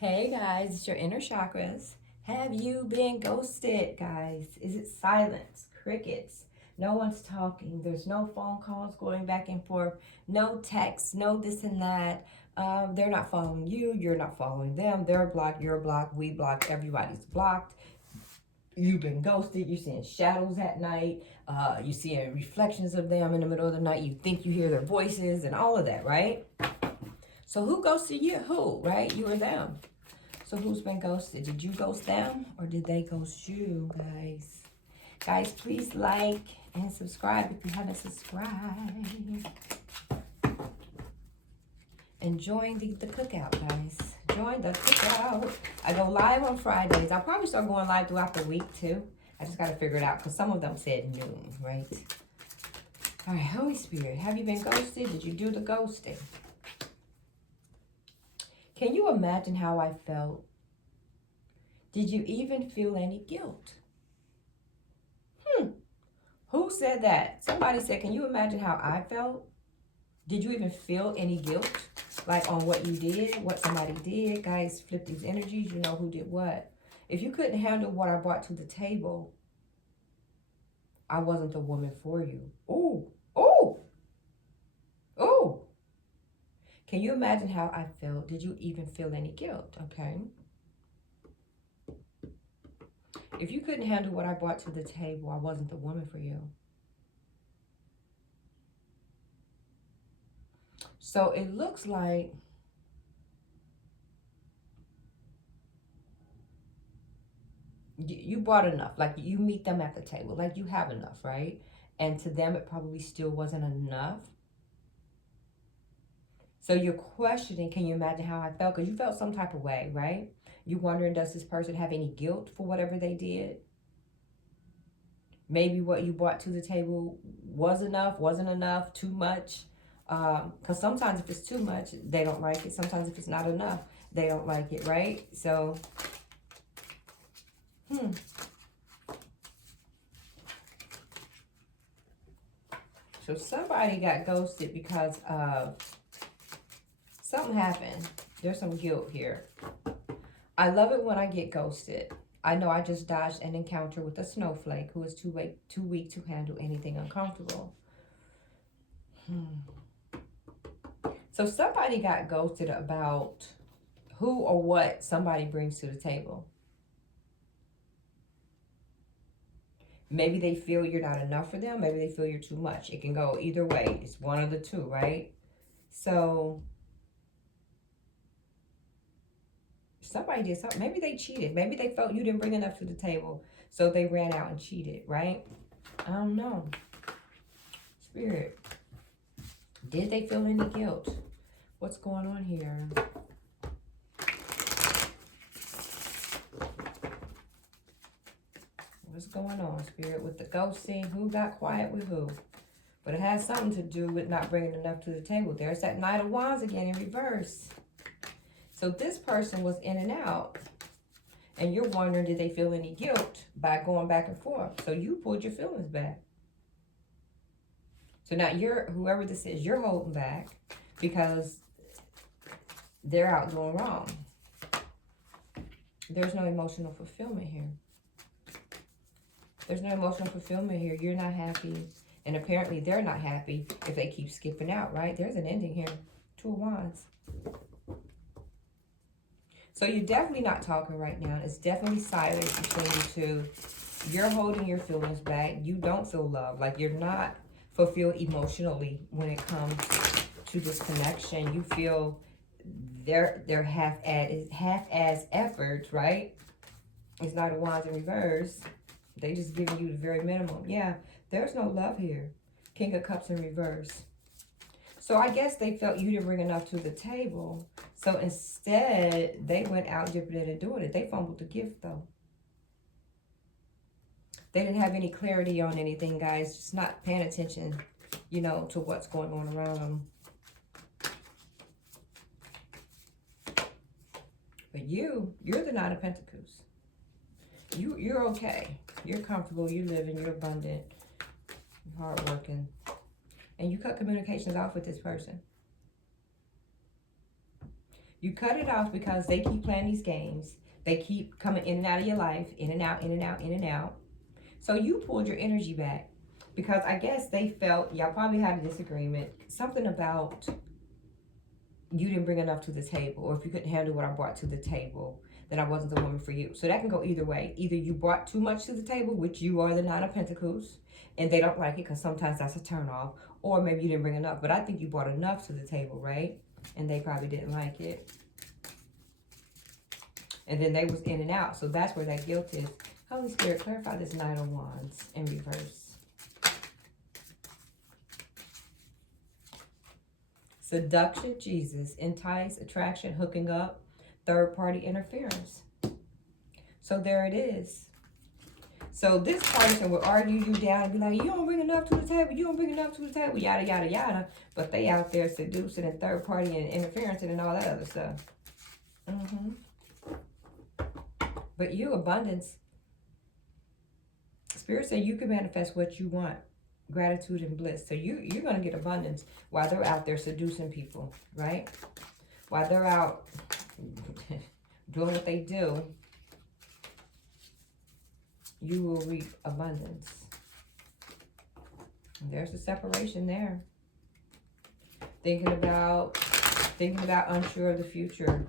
Hey guys, it's your inner chakras. Have you been ghosted, guys? Is it silence, crickets? No one's talking. There's no phone calls going back and forth. No texts, no this and that. They're not following you. You're not following them. They're blocked. You're blocked. We blocked. Everybody's blocked. You've been ghosted. You're seeing shadows at night. You're seeing reflections of them in the middle of the night. You think you hear their voices and all of that, right? So who ghosted you? Who, right? You or them. So who's been ghosted? Did you ghost them or did they ghost you, guys? Guys, please like and subscribe if you haven't subscribed. And join the cookout, guys. Join the cookout. I go live on Fridays. I'll probably start going live throughout the week, too. I just got to figure it out because some of them said noon, right? All right, Holy Spirit, have you been ghosted? Did you do the ghosting? Can you imagine how I felt? Did you even feel any guilt? Who said that? Somebody said, can you imagine how I felt? Did you even feel any guilt? Like on what you did, what somebody did? Guys, flip these energies. You know who did what. If you couldn't handle what I brought to the table, I wasn't the woman for you. Ooh, ooh, ooh. Can you imagine how I felt? Did you even feel any guilt? Okay. If you couldn't handle what I brought to the table, I wasn't the woman for you. So it looks like you brought enough. Like you meet them at the table. Like you have enough, right? And to them, it probably still wasn't enough. So you're questioning, can you imagine how I felt? Because you felt some type of way, right? You're wondering, does this person have any guilt for whatever they did? Maybe what you brought to the table was enough, wasn't enough, too much. Because sometimes if it's too much, they don't like it. Sometimes if it's not enough, they don't like it, right? So, So somebody got ghosted because of something happened. There's some guilt here. I love it when I get ghosted. I know I just dodged an encounter with a snowflake who is too weak to handle anything uncomfortable. So somebody got ghosted about who or what somebody brings to the table. Maybe they feel you're not enough for them. Maybe they feel you're too much. It can go either way. It's one of the two, right? So somebody did something. Maybe they cheated. Maybe they felt you didn't bring enough to the table, so they ran out and cheated, right? I don't know. Spirit, did they feel any guilt? What's going on here? What's going on, Spirit, with the ghosting? Who got quiet with who? But it has something to do with not bringing enough to the table. There's that Knight of Wands again in reverse. So this person was in and out. And you're wondering, did they feel any guilt by going back and forth? So you pulled your feelings back. So now whoever this is, you're holding back because they're out doing wrong. There's no emotional fulfillment here. There's no emotional fulfillment here. You're not happy. And apparently they're not happy if they keep skipping out, right? There's an ending here. Two of Wands. So you're definitely not talking right now. It's definitely silence between you two. You're holding your feelings back. You don't feel love. Like you're not fulfilled emotionally when it comes to this connection. You feel they're half-ass efforts, right? It's Knight of Wands in reverse. They just giving you the very minimum. Yeah, there's no love here. King of Cups in reverse. So I guess they felt you didn't bring enough to the table. So instead, they went out dipping it and doing it. They fumbled the gift, though. They didn't have any clarity on anything, guys. Just not paying attention, you know, to what's going on around them. But you're the Knight of Pentacles. You're okay. You're comfortable. You're living. You're abundant. You're hardworking. And you cut communications off with this person. You cut it off because they keep playing these games. They keep coming in and out of your life, in and out, in and out, in and out. So you pulled your energy back because I guess they felt, y'all probably had a disagreement, something about you didn't bring enough to the table, or if you couldn't handle what I brought to the table, then I wasn't the woman for you. So that can go either way. Either you brought too much to the table, which you are the Nine of Pentacles, and they don't like it because sometimes that's a turnoff, or maybe you didn't bring enough. But I think you brought enough to the table, right? And they probably didn't like it. And then they was in and out. So that's where that guilt is. Holy Spirit, clarify this Knight of Wands in reverse. Seduction, Jesus. Entice, attraction, hooking up, third-party interference. So there it is. So this person will argue you down and be like, you don't bring enough to the table, you don't bring enough to the table, yada, yada, yada. But they out there seducing and third-party and interference and all that other stuff. But you, abundance. Spirit said you can manifest what you want. Gratitude and bliss. So you're going to get abundance while they're out there seducing people, right? While they're out doing what they do, you will reap abundance. And there's the separation there. Thinking about unsure of the future.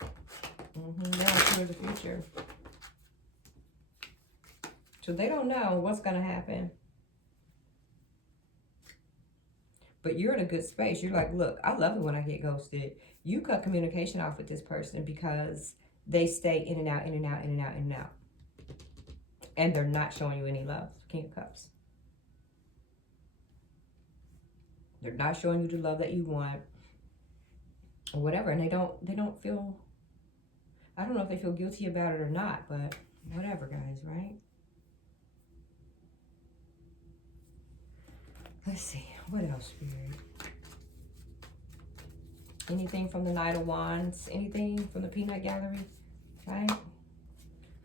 They're unsure of the future. So they don't know what's going to happen. But you're in a good space. You're like, look, I love it when I get ghosted. You cut communication off with this person because they stay in and out, in and out, in and out, in and out. And they're not showing you any love. King of Cups. They're not showing you the love that you want. Or whatever. And they don't feel, I don't know if they feel guilty about it or not, but whatever, guys, right? Let's see. What else, Spirit? Anything from the Knight of Wands? Anything from the Peanut Gallery? Right?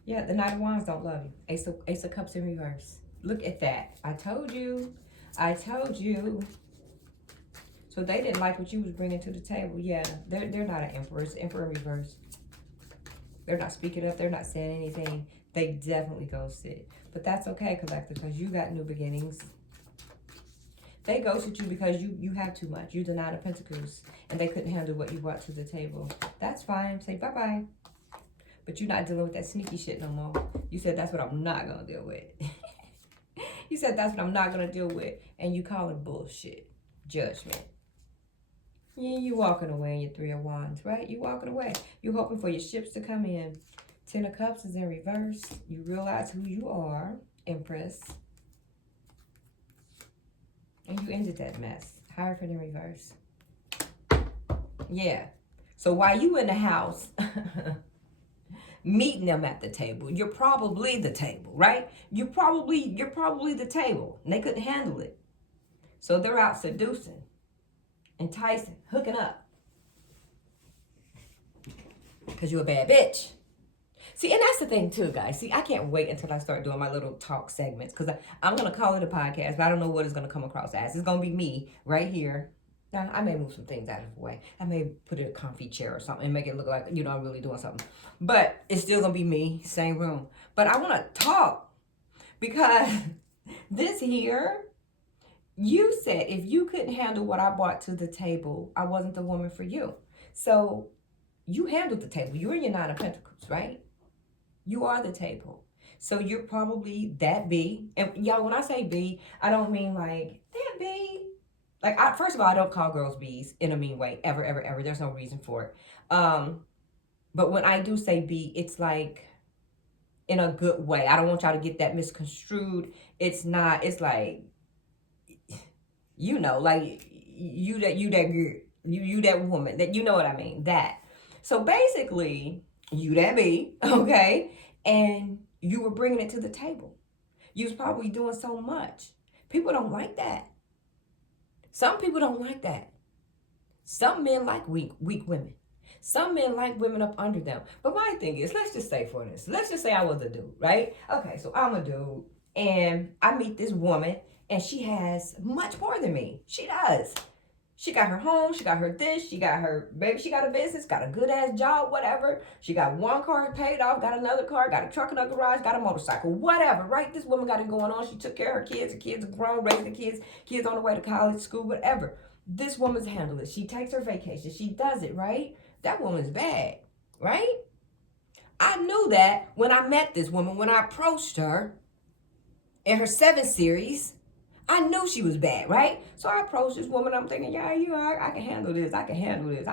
Yeah, the Knight of Wands don't love you. Ace of Cups in reverse. Look at that. I told you. I told you. So they didn't like what you was bringing to the table. Yeah, they're not an Emperor. It's Emperor in reverse. They're not speaking up. They're not saying anything. They definitely ghosted. But that's okay, Collector, because you got new beginnings. They ghosted you because you have too much. You're the Nine of Pentacles, and they couldn't handle what you brought to the table. That's fine. Say bye-bye. But you're not dealing with that sneaky shit no more. You said that's what I'm not going to deal with. You said that's what I'm not going to deal with, and you call it bullshit. Judgment. Yeah, you walking away in your Three of Wands, right? You walking away. You hoping for your ships to come in. Ten of Cups is in reverse. You realize who you are, Empress. And you ended that mess. Hierophant in reverse. Yeah. So while you in the house meeting them at the table, you're probably the table, right? You're probably the table. And they couldn't handle it. So they're out seducing, enticing, hooking up. Because you're a bad bitch. See, and that's the thing too, guys. See, I can't wait until I start doing my little talk segments, because I'm going to call it a podcast, but I don't know what it's going to come across as. It's going to be me right here. Now, I may move some things out of the way. I may put in a comfy chair or something and make it look like, you know, I'm really doing something. But it's still going to be me, same room. But I want to talk, because this here, you said if you couldn't handle what I brought to the table, I wasn't the woman for you. So you handled the table. You're in your Nine of Pentacles, right? You are the table. So you're probably that B. And y'all, when I say B, I don't mean like, that B. Like, first of all, I don't call girls B's in a mean way. Ever, ever, ever. There's no reason for it. But when I do say B, it's like in a good way. I don't want y'all to get that misconstrued. It's not. It's like, you know, like you that girl. You that woman. That, you know what I mean. That. So basically, you that B, okay? And you were bringing it to the table. You was probably doing so much. People don't like that. Some people don't like that. Some men like weak women. Some men like women up under them. But my thing is, let's just say for this. Let's just say I was a dude, right? Okay, so I'm a dude, and I meet this woman, and she has much more than me. She does. She got her home, she got her this, she got her, maybe she got a business, got a good ass job, whatever. She got one car paid off, got another car, got a truck in her garage, got a motorcycle, whatever, right? This woman got it going on. She took care of her kids are grown, raising the kids on the way to college, school, whatever. This woman's handled it. She takes her vacation, she does it, right? That woman's bad, right? I knew that when I met this woman, when I approached her in her 7 series. I knew she was bad, right? So I approached this woman. I'm thinking, yeah, I can handle this. I can handle this.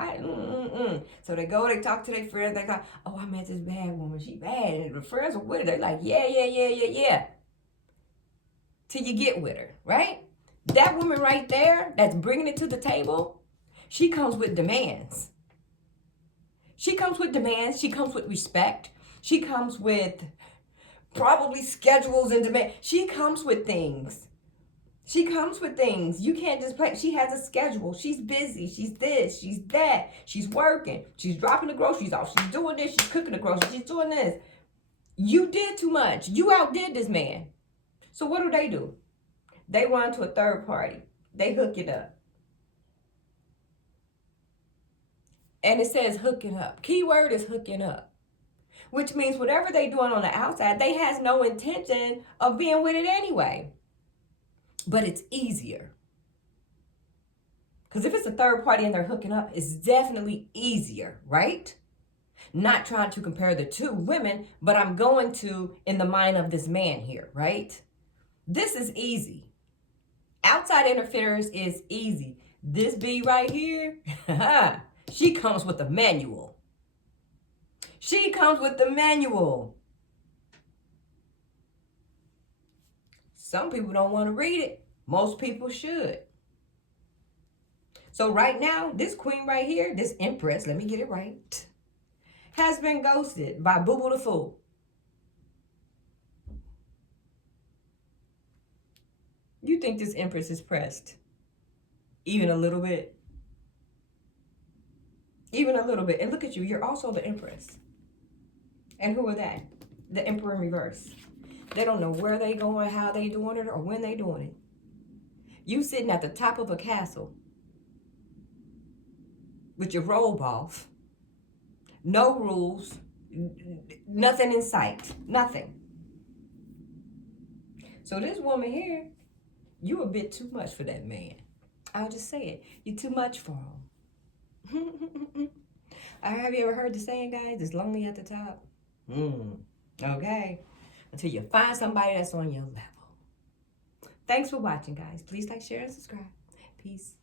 So they go, they talk to their friends. They go, oh, I met this bad woman. She bad. And the friends are with her. They're like, yeah. Till you get with her, right? That woman right there that's bringing it to the table, she comes with demands. She comes with demands. She comes with respect. She comes with probably schedules and demands. She comes with things. She comes with things. You can't just play. She has a schedule. She's busy. She's this. She's that. She's working. She's dropping the groceries off. She's doing this. She's cooking the groceries. She's doing this. You did too much. You outdid this man. So what do? They run to a third party. They hook it up. And it says hooking up. Keyword is hooking up. Which means whatever they're doing on the outside, they has no intention of being with it anyway. But it's easier. Because if it's a third party and they're hooking up, it's definitely easier, right? Not trying to compare the two women, but I'm going to in the mind of this man here, right? This is easy. Outside interference is easy. This B right here, she comes with the manual. She comes with the manual. Some people don't want to read it. Most people should. So right now, this queen right here, this empress, let me get it right, has been ghosted by Boo Boo the Fool. You think this empress is pressed? Even a little bit? Even a little bit. And look at you, you're also the empress. And who are that? The emperor in reverse. They don't know where they going, how they doing it, or when they doing it. You sitting at the top of a castle with your robe off, no rules, nothing in sight, nothing. So this woman here, you a bit too much for that man. I'll just say it. You're too much for him. Have you ever heard the saying, guys, it's lonely at the top? Okay. Until you find somebody that's on your level. Thanks for watching, guys. Please like, share, and subscribe. Peace.